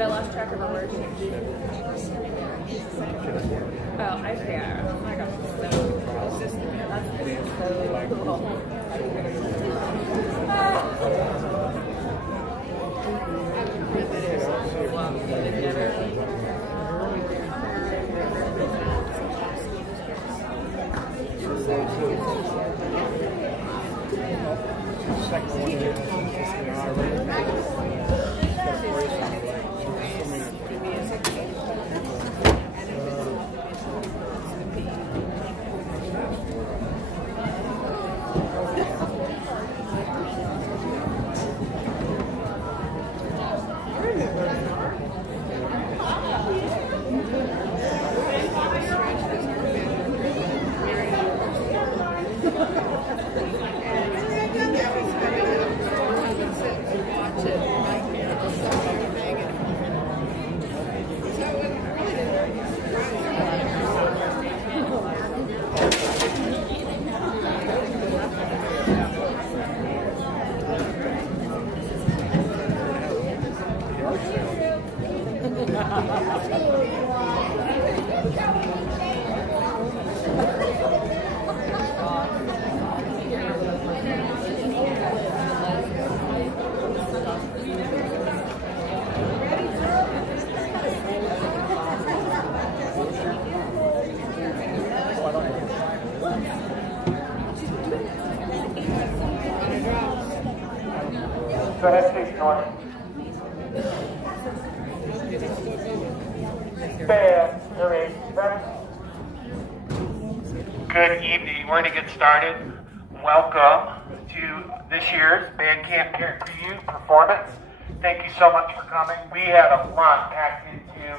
I lost track of her word. Oh, I forgot. Oh my gosh, that's so cool. Good evening. We're going to get started. Welcome to this year's Band Camp Parent Preview Performance. Thank you so much for coming. We had a lot packed into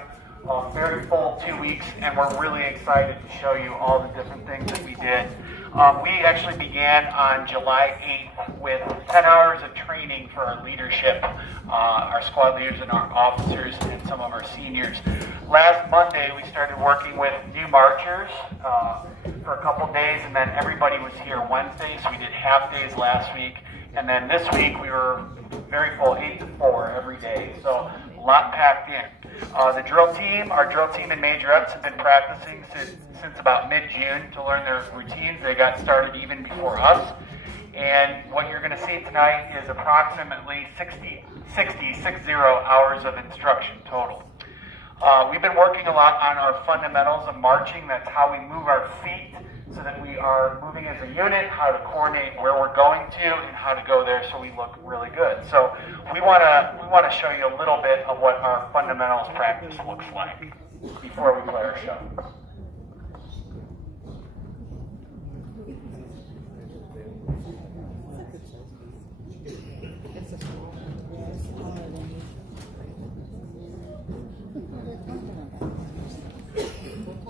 a very full 2 weeks, and we're really excited to show you all the different things that we did. We actually began on July 8th with 10 hours of training for our leadership, our squad leaders and our officers and some of our seniors. Last Monday, we started working with new marchers for a couple days, and then everybody was here Wednesday, so we did half days last week. And then this week, we were very full, 8 to 4 every day, so a lot packed in. The drill team, our drill team and majorettes have been practicing since about mid-June to learn their routines. They got started even before us. And what you're going to see tonight is approximately 60 hours of instruction total. We've been working a lot on our fundamentals of marching. That's how we move our feet so that we are moving as a unit, how to coordinate where we're going to, and how to go there so we look really good. So we want to show you a little bit of what our fundamentals practice looks like before we play our show.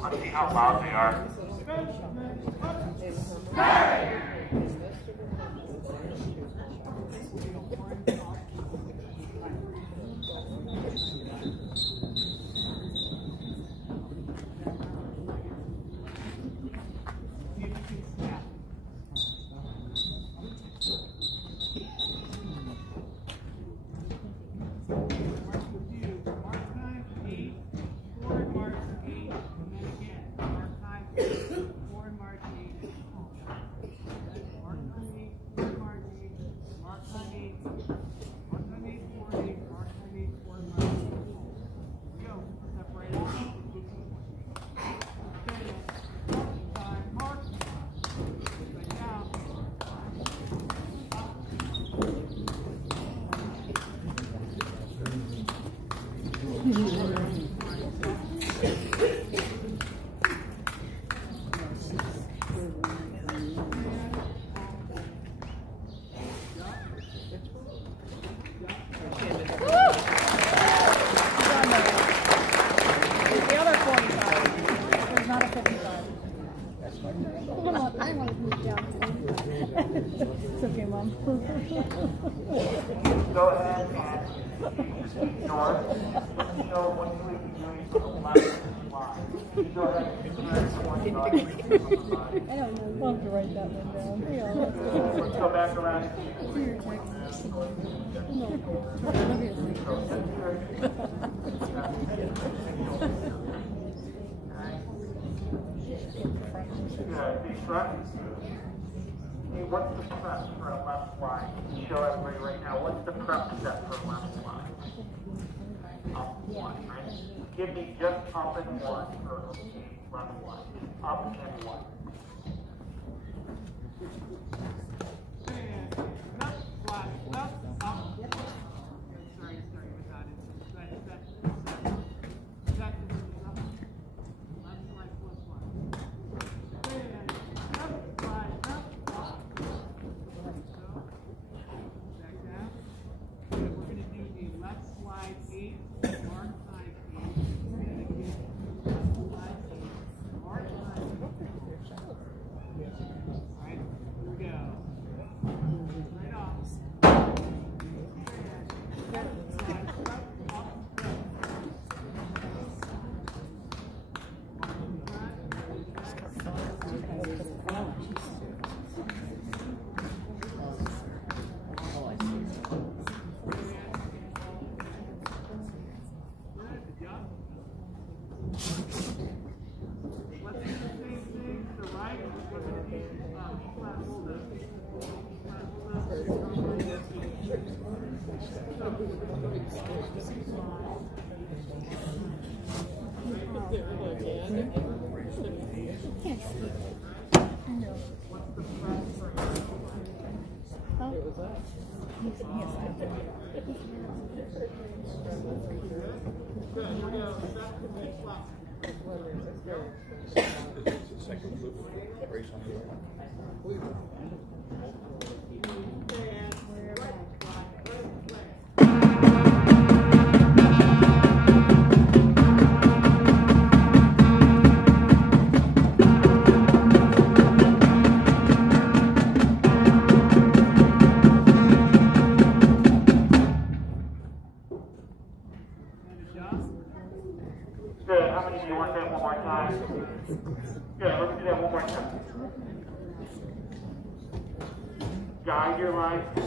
Let's see how loud they are. It's okay, Mom. Go ahead and north. So what we be doing from the left line. Go ahead and turn towards the right. I don't know. We'll have to write that one down. Let's go back around. Do your text. No. Good. Big front. Hey, what's the prep for a left line? Show everybody right now. What's the prep step for a left line? Up one, right? Give me just up and one for left line. Up and one. Good. How many do you want that one more time? Good. Let's do that one more time. Guide your lines to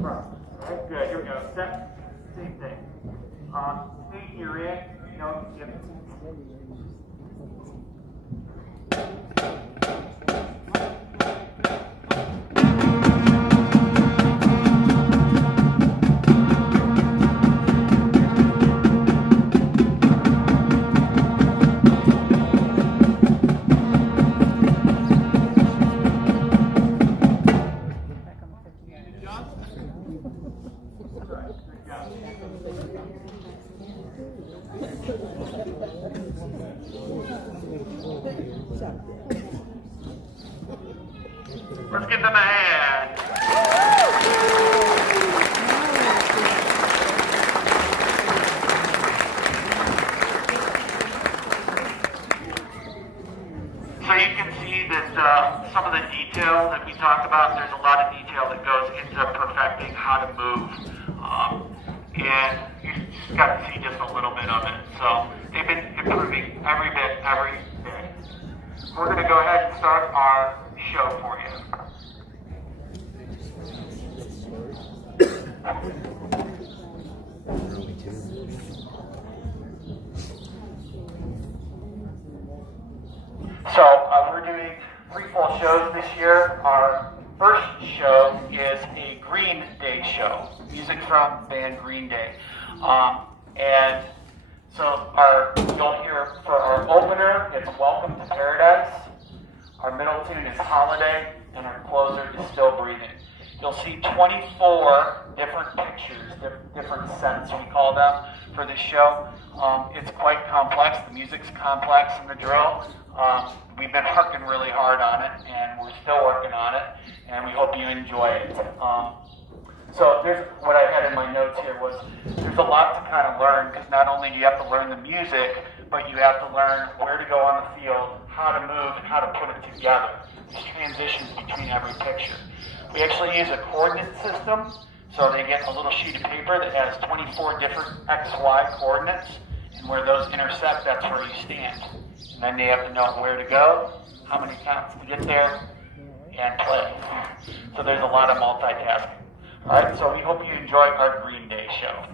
front. Right? Good. Here we go. Step. Same thing. Feet you're in. No, you give Let's give them a hand. So you can see that some of the detail that we talked about, there's a lot of detail that goes into perfecting how to move. And you just got to see just a little bit of it. So they've been improving every bit, every day. We're going to go ahead and start our show for you. So we're doing 3 full shows this year. Our first show is a Green Day show, music from band Green Day. And so you'll hear for our opener, it's Welcome to Paradise. Our middle tune is Holiday, and our closer is Still Breathing. You'll see 24 different pictures, different sets we call them for this show. It's quite complex. The music's complex in the drill. We've been working really hard on it, and we're still working on it, and we hope you enjoy it. So there's what I had in my notes here was there's a lot to kind of learn, because not only do you have to learn the music, but you have to learn where to go on the field how to move and how to put it together, these transitions between every picture. We actually use a coordinate system, so they get a little sheet of paper that has 24 different XY coordinates, and where those intersect, that's where you stand. And then they have to know where to go, how many counts to get there, and play. So there's a lot of multitasking. All right, so we hope you enjoy our Green Day show.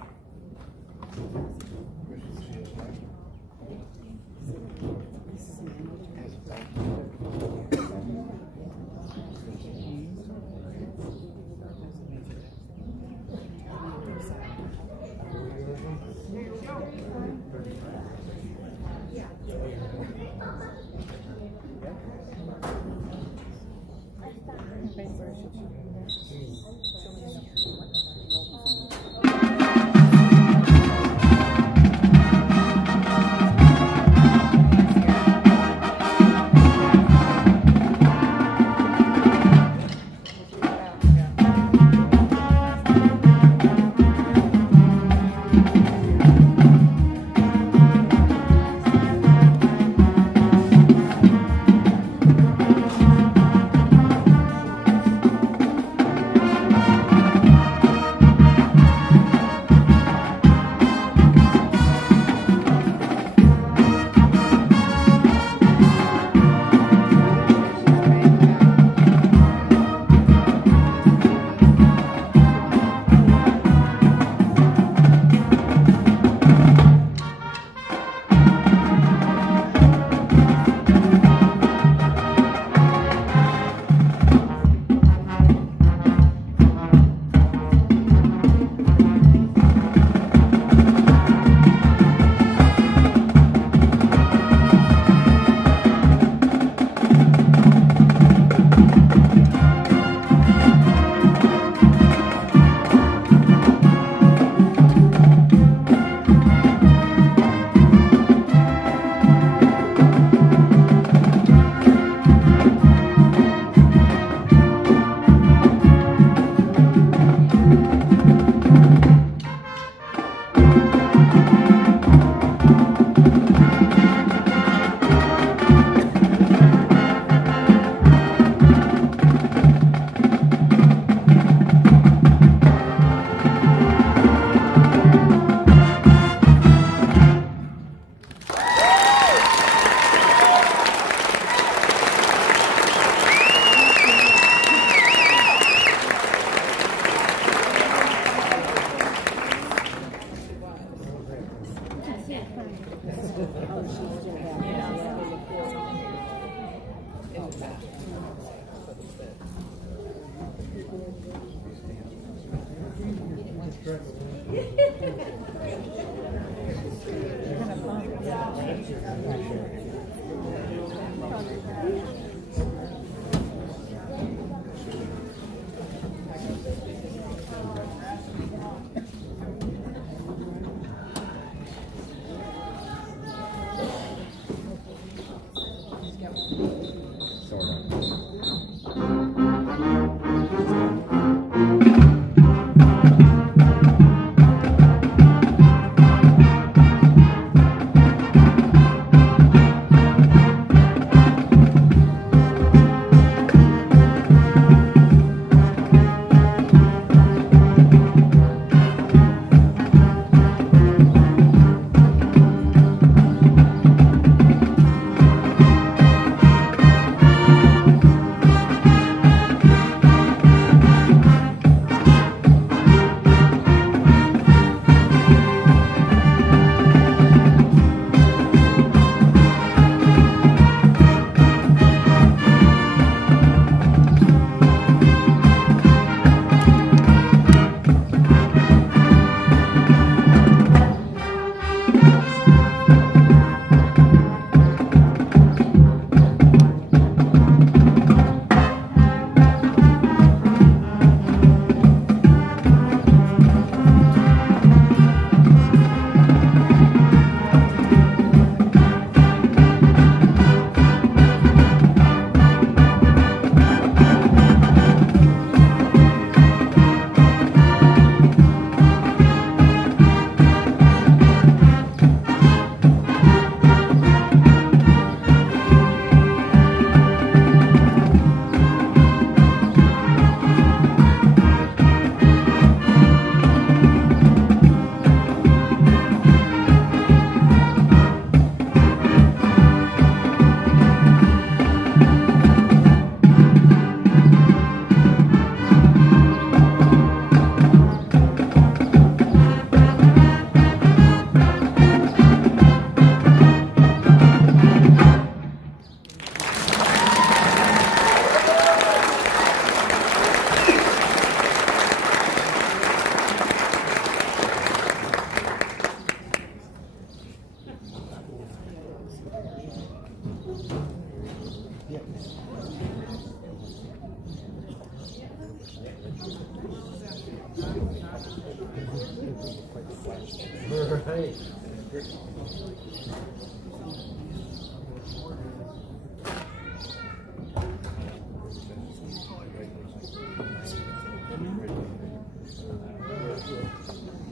Right.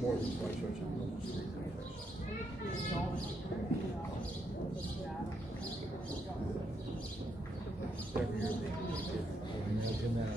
More than twice, every year they imagine that.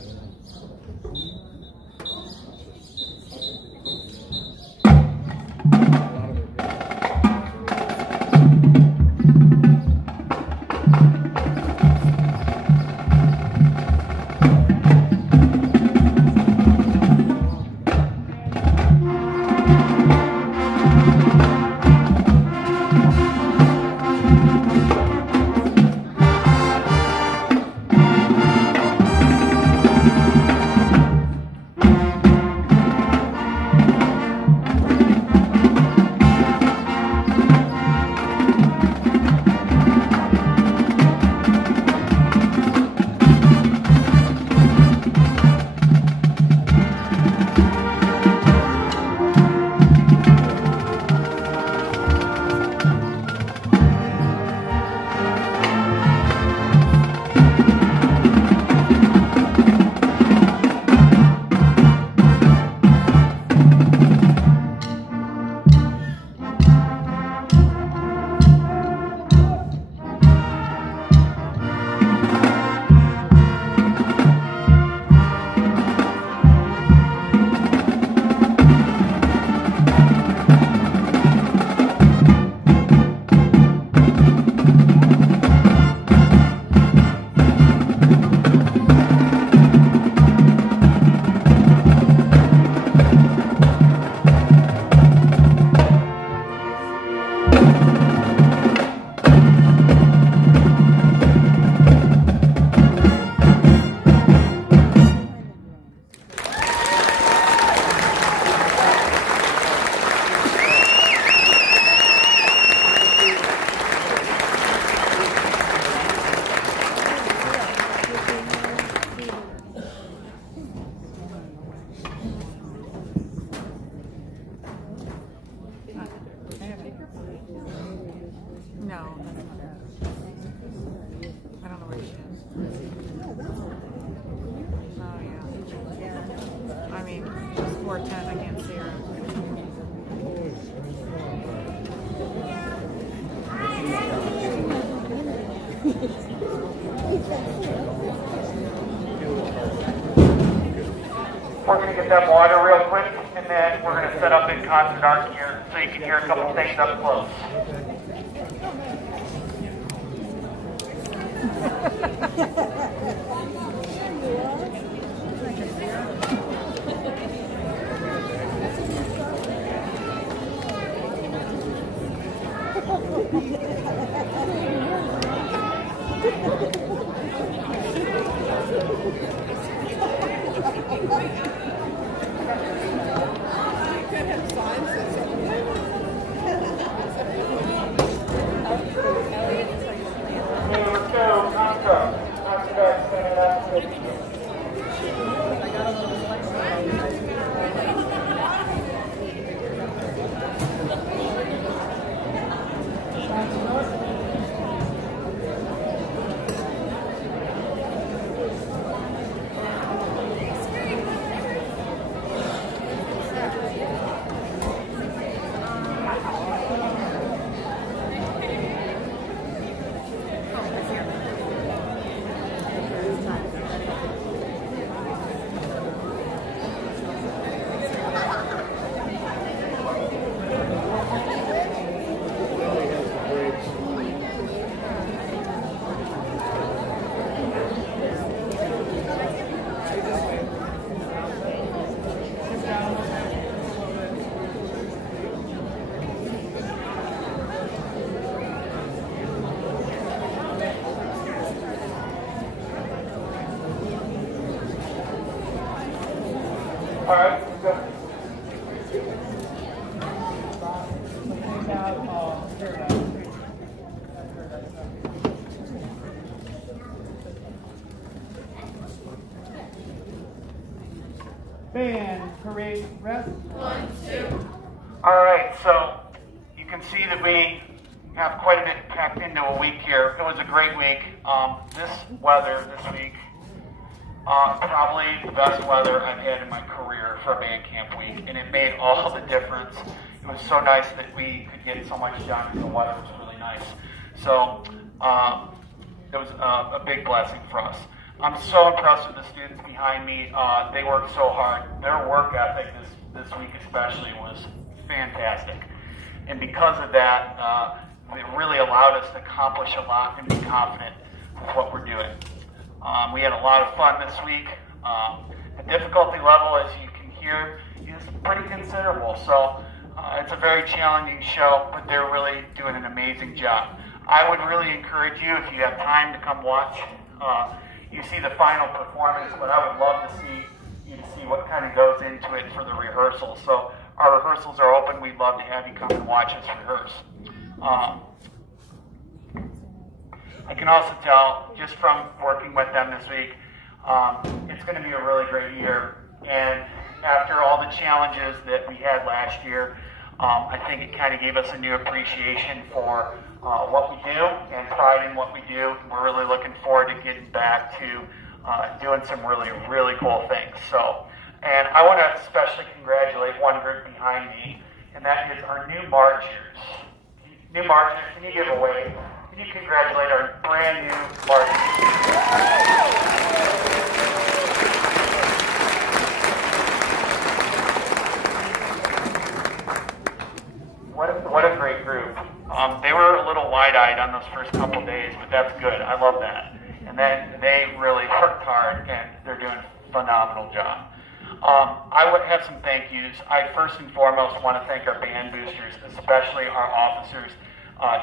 We're going to get that water real quick, and then we're going to set up in concert art here so you can hear a couple things up close. All right, go. Band, parade, rest. 1, 2. All right, so you can see that we have quite a bit packed into a week here. It was a great week. This weather this week, probably the best weather I've had in my career for a band camp week, and it made all the difference. It was so nice that we could get so much done, and the weather was really nice. So it was a big blessing for us. I'm so impressed with the students behind me. They worked so hard. Their work ethic this week especially was fantastic. And because of that, it really allowed us to accomplish a lot and be confident with what we're doing. We had a lot of fun this week. The difficulty level, as you can hear, is pretty considerable. So it's a very challenging show, but they're really doing an amazing job. I would really encourage you, if you have time, to come watch. You see the final performance, but I would love to see what kind of goes into it for the rehearsal. So our rehearsals are open. We'd love to have you come and watch us rehearse. I can also tell, just from working with them this week, it's going to be a really great year. And after all the challenges that we had last year, I think it kind of gave us a new appreciation for what we do and pride in what we do. We're really looking forward to getting back to doing some really, really cool things. So, and I want to especially congratulate one group behind me, and that is our new marchers. New marchers, can you give a wave? Can you congratulate our brand new marchers? What a great group. They were a little wide-eyed on those first couple days, but that's good. I love that. And then they really worked hard, and they're doing a phenomenal job. I would have some thank yous. I first and foremost want to thank our band boosters, especially our officers,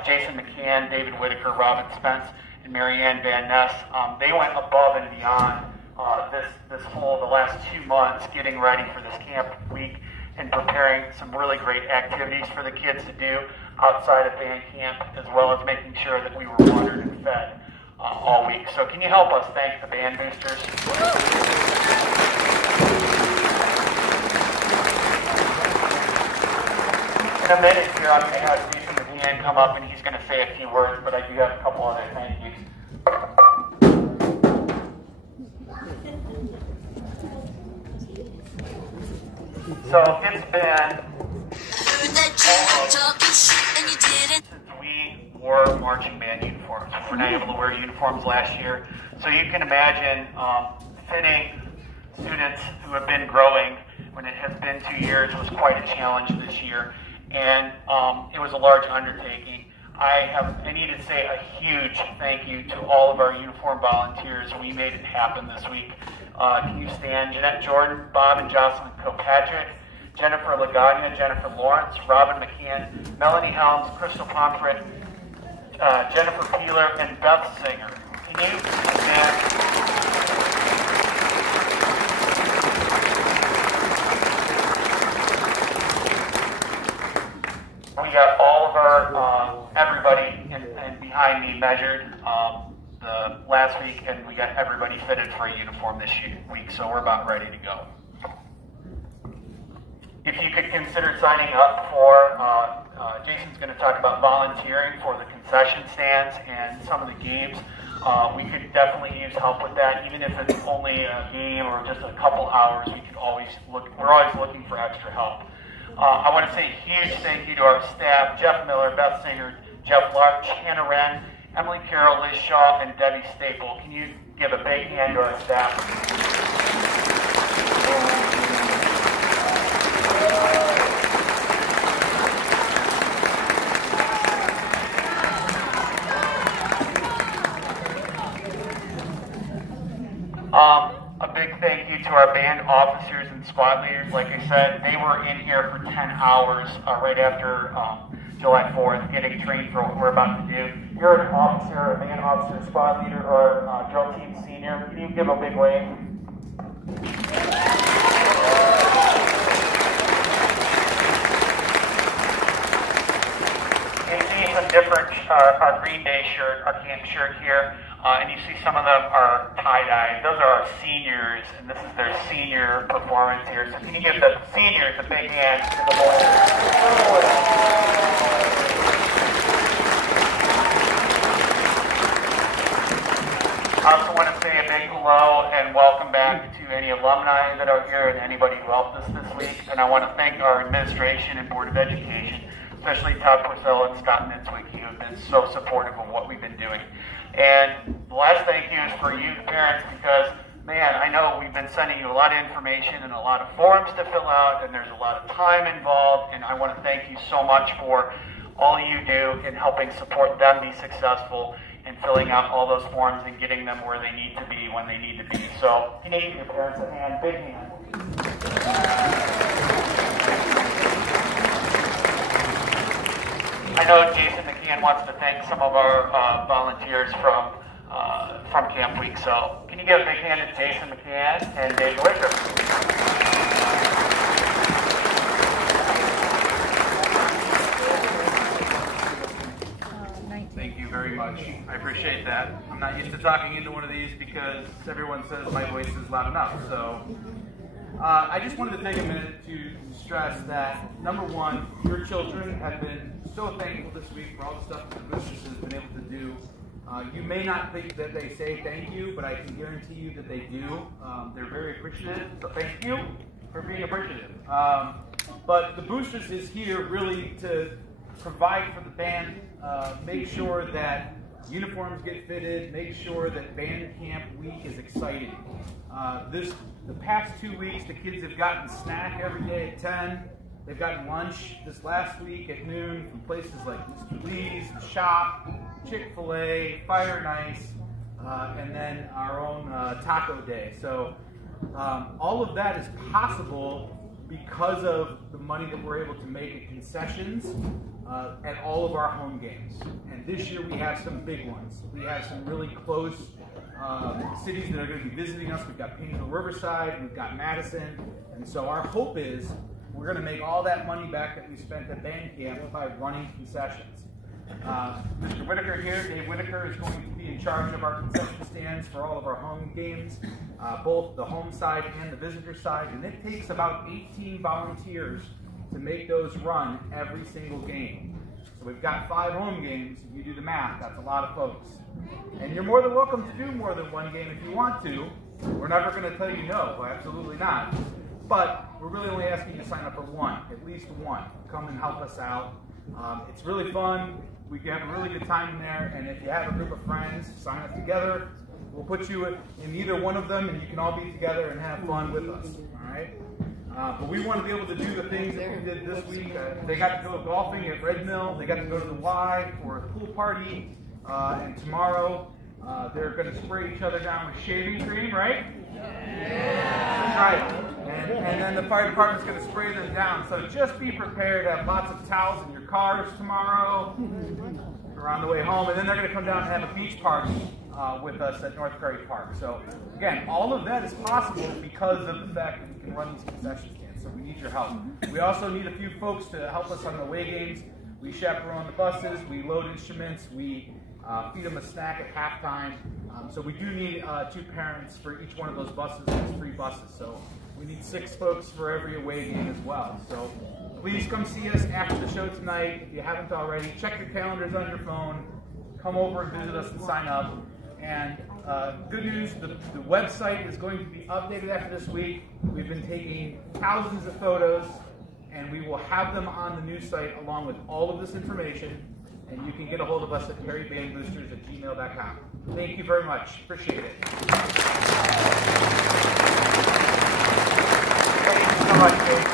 Jason McCann, David Whitaker, Robin Spence, and Marianne Van Ness. They went above and beyond the last 2 months getting ready for this camp week and preparing some really great activities for the kids to do outside of band camp, as well as making sure that we were watered and fed all week. So can you help us thank the band boosters? In a minute here, I'm going to have Jason McCann come up and he's going to say a few words, but I do have a couple other thank yous. So it's been since we wore marching band uniforms. We were not able to wear uniforms last year. So you can imagine fitting students who have been growing when it has been 2 years was quite a challenge this year. And it was a large undertaking. I need to say a huge thank you to all of our uniform volunteers. We made it happen this week. Can you stand? Jeanette Jordan, Bob and Jocelyn Kilpatrick, Jennifer Lagagna, Jennifer Lawrence, Robin McCann, Melanie Helms, Crystal Pomfret, Jennifer Peeler, and Beth Singer. Can you stand? We got all of our, everybody and behind me measured the last week, and we got everybody fitted for a uniform this week, so we're about ready to go. If you could consider signing up for, Jason's going to talk about volunteering for the concession stands and some of the games. We could definitely use help with that, even if it's only a game or just a couple hours. We could always we're always looking for extra help. I want to say a huge thank you to our staff, Jeff Miller, Beth Singer, Jeff Larch, Hannah Wren, Emily Carroll, Liz Shaw, and Debbie Staple. Can you give a big hand to our staff? A big thank you to our band officers and squad leaders. Like I said, they were in here for 10 hours right after July 4th, getting trained for what we're about to do. You're an officer, a band officer, squad leader, or drill team senior. Can you give a big wave? You see some different, our Green Day shirt, our camp shirt here, and you see some of them are tie-dyed. Those are our seniors, and this is their senior performance here. So can you give the seniors a big hand to the boys? I also want to say a big hello and welcome back to any alumni that are here and anybody who helped us this week. And I want to thank our administration and Board of Education, especially Todd Porcello and Scott Nitzwick, who have been so supportive of what we've been doing. And the last thank you is for you, the parents, because, man, I know we've been sending you a lot of information and a lot of forms to fill out, and there's a lot of time involved. And I want to thank you so much for all you do in helping support them be successful and filling out all those forms and getting them where they need to be when they need to be. So, you need your parents a hand, big hand. I know Jason McCann wants to thank some of our volunteers from Camp Week. So, can you give a big hand to Jason McCann and Dave Wicker? Thank you very much. I appreciate that. I'm not used to talking into one of these because everyone says my voice is loud enough. So I just wanted to take a minute to stress that, number one, your children have been so thankful this week for all the stuff that the Boosters has been able to do. You may not think that they say thank you, but I can guarantee you that they do. They're very appreciative, so thank you for being appreciative. But the Boosters is here really to provide for the band, make sure that uniforms get fitted, make sure that band camp week is exciting. The past 2 weeks, the kids have gotten snack every day at 10. They've gotten lunch this last week at noon from places like Mr. Lee's, The Shop, Chick-fil-A, Fire and Ice, and then our own taco day. So all of that is possible because of the money that we're able to make at concessions at all of our home games. And this year we have some big ones. We have some really close cities that are going to be visiting us. We've got Painesville Riverside, we've got Madison, and so our hope is we're going to make all that money back that we spent at band camp by running concessions. Mr. Whitaker here, Dave Whitaker, is going to be in charge of our concession stands for all of our home games, both the home side and the visitor side, and it takes about 18 volunteers to make those run every single game. So we've got 5 home games. If you do the math, that's a lot of folks. And you're more than welcome to do more than one game if you want to. We're never going to tell you no, absolutely not. But we're really only asking you to sign up for one, at least one. Come and help us out. It's really fun. We can have a really good time in there, and if you have a group of friends, sign up together. We'll put you in either one of them, and you can all be together and have fun with us, all right? But we want to be able to do the things that we did this week. They got to go golfing at Red Mill. They got to go to the Y for a pool party. And tomorrow, they're going to spray each other down with shaving cream, right? Yeah. That's right. And then the fire department's going to spray them down. So just be prepared to have lots of towels in your cars tomorrow around the way home. And then they're going to come down and have a beach party with us at North Prairie Park. So again, all of that is possible because of the fact that we can run these concession stands. So we need your help. We also need a few folks to help us on the away games. We chaperone the buses. We load instruments. We feed them a snack at halftime. So we do need 2 parents for each one of those buses. It's free buses. So we need 6 folks for every away game as well. So please come see us after the show tonight. If you haven't already, check your calendars on your phone. Come over and visit us and sign up. And good news, the website is going to be updated after this week. We've been taking thousands of photos, and we will have them on the new site along with all of this information. And you can get a hold of us at perrybandboosters@gmail.com. Thank you very much. Appreciate it. Thank you so much, Dave.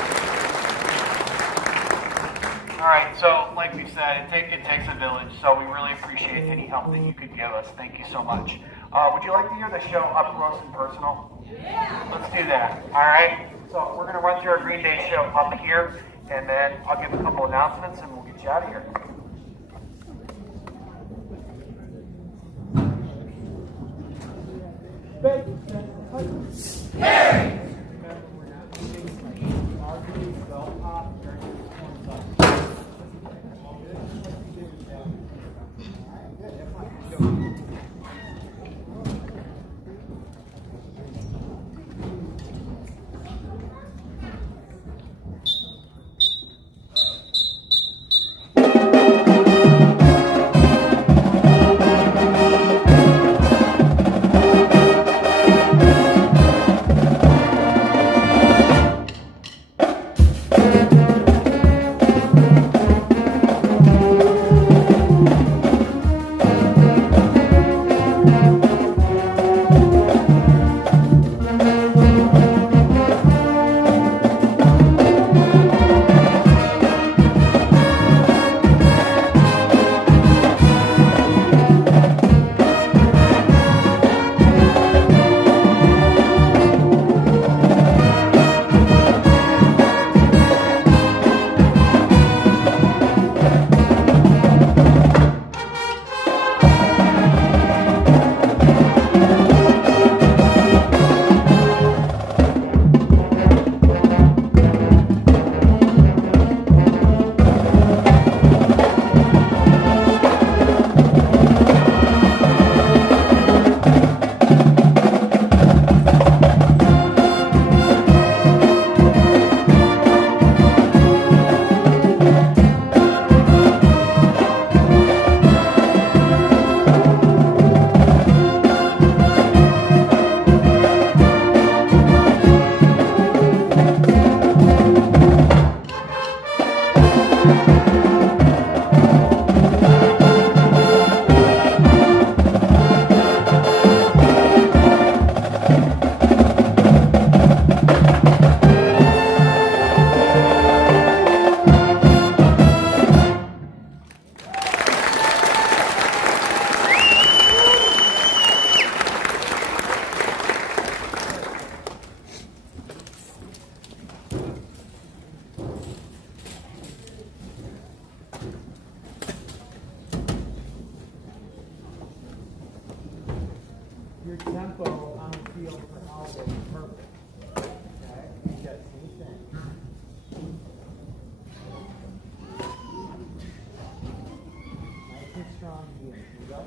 All right, so like we said, it takes a village, so we really appreciate any help that you could give us. Thank you so much. Would you like to hear the show up close and personal? Yeah. Let's do that. All right. So we're going to run through our Green Day show up here, and then I'll give a couple announcements, and we'll get you out of here. Harry! feel for elbow is perfect. Okay, you got the same thing. Nice and strong heel. Here you go.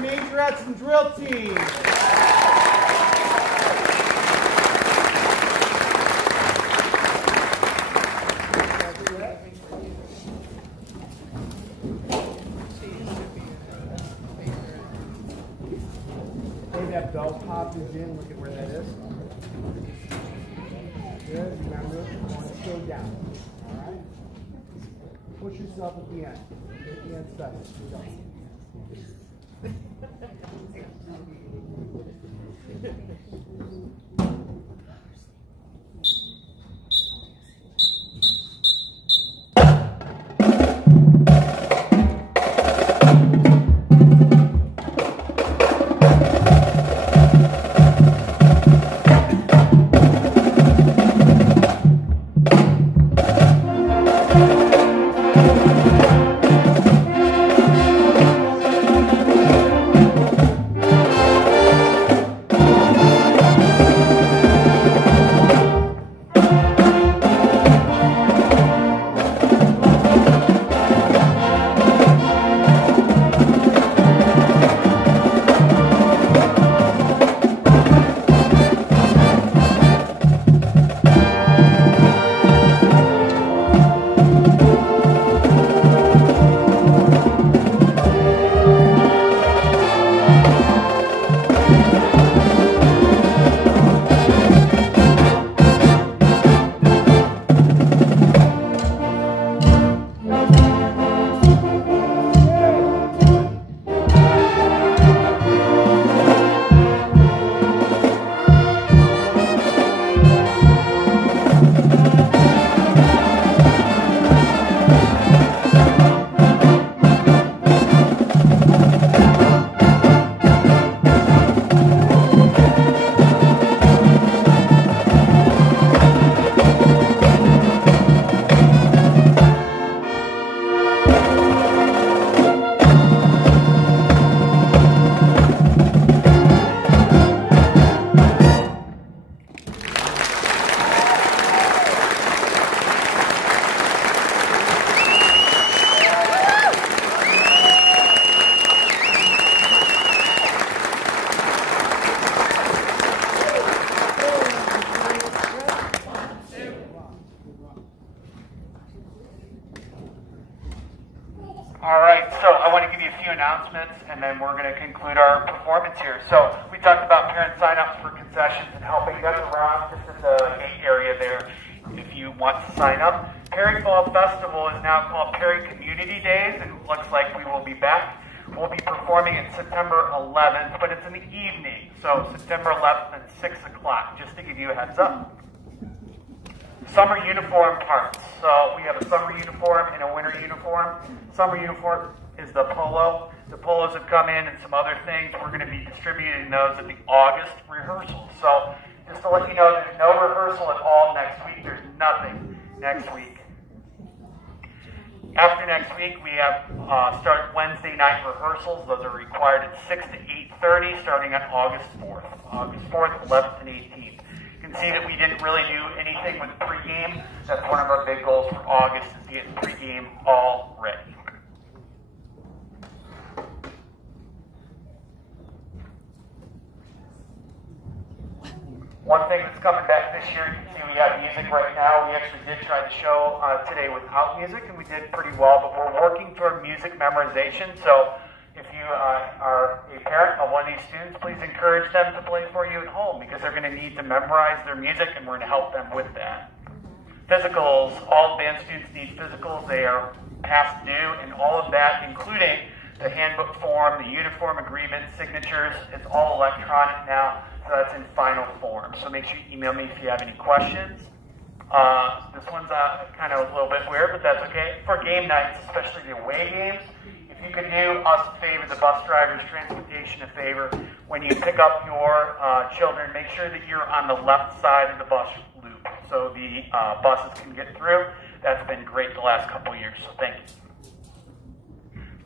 Majorettes and drill team. Hey, that belt pop is in. Look at where that is. Good. Remember, you want to go down. All right. Push yourself at the end. At the end side. All right, so I want to give you a few announcements, and then we're going to conclude our performance here. So we talked about parent sign-ups for concessions and helping get around just in the gate area there if you want to sign up. Perry Fall Festival is now called Perry Community Days, and it looks like we will be back. We'll be performing at September 11th, but it's in the evening, so September 11th at 6 o'clock, just to give you a heads up. Summer uniform parts. So we have a summer uniform and a winter uniform. Summer uniform is the polo. The polos have come in and some other things. We're going to be distributing those at the August rehearsal. So just to let you know, there's no rehearsal at all next week. There's nothing next week. After next week, we have start Wednesday night rehearsals. Those are required at 6 to 8:30, starting on August 4th. August 4th, 11th, and 18th. You can see that we didn't really do anything with pregame. That's one of our big goals for August, is to get pregame all ready. One thing that's coming back this year, you can see we have music right now. We actually did try the show today without music, and we did pretty well, but we're working toward music memorization. So if you are a parent of one of these students, please encourage them to play for you at home, because they're going to need to memorize their music, and we're going to help them with that. Physicals, all band students need physicals. They are past due, and all of that, including the handbook form, the uniform agreement, signatures, it's all electronic now, so that's in final form. So make sure you email me if you have any questions. This one's kind of a little bit weird, but that's okay. For game nights, especially the away games, if you could do us a favor, the bus drivers, transportation a favor, when you pick up your children, make sure that you're on the left side of the bus loop so the buses can get through. That's been great the last couple of years, so thank you.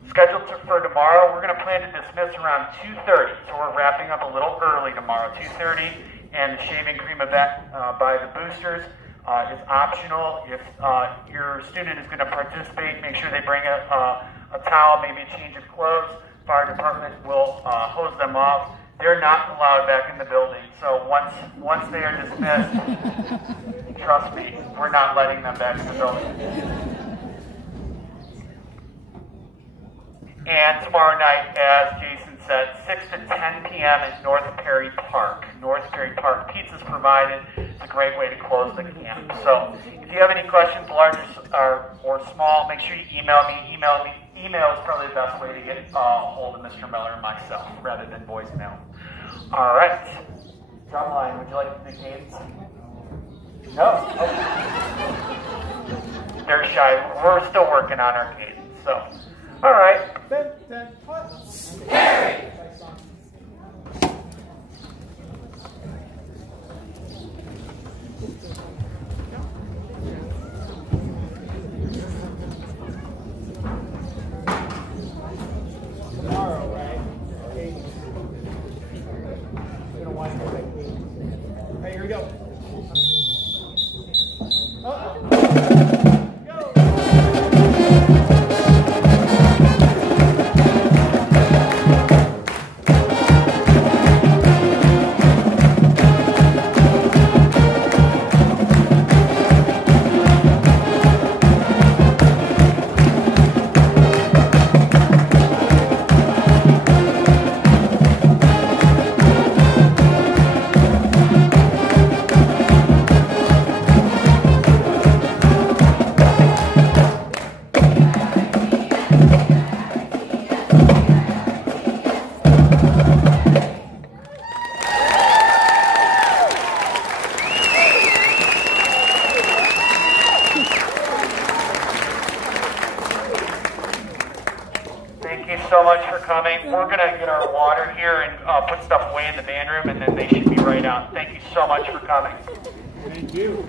Scheduled for tomorrow, we're going to plan to dismiss around 2:30, so we're wrapping up a little early tomorrow, 2:30, and the shaving cream event by the boosters is optional. If your student is going to participate, make sure they bring a towel, maybe a change of clothes. Fire department will hose them off. They're not allowed back in the building, so once they are dismissed, trust me, we're not letting them back in the building. And tomorrow night, as Jason said, 6 to 10 p.m. at North Perry Park. North Perry Park. Pizza's provided. It's a great way to close the camp. So if you have any questions, large or small, make sure you email me. Email is probably the best way to get a hold of Mr. Miller and myself, rather than voicemail. All right. Drumline, would you like to do cadence? No? Okay. They're shy. We're still working on our cadence. So, all right. Perry! Tomorrow, right? Okay. I'm gonna wind up like me. Okay, here we go. We're going to get our water here and put stuff away in the band room, and then they should be right out. Thank you so much for coming. Thank you.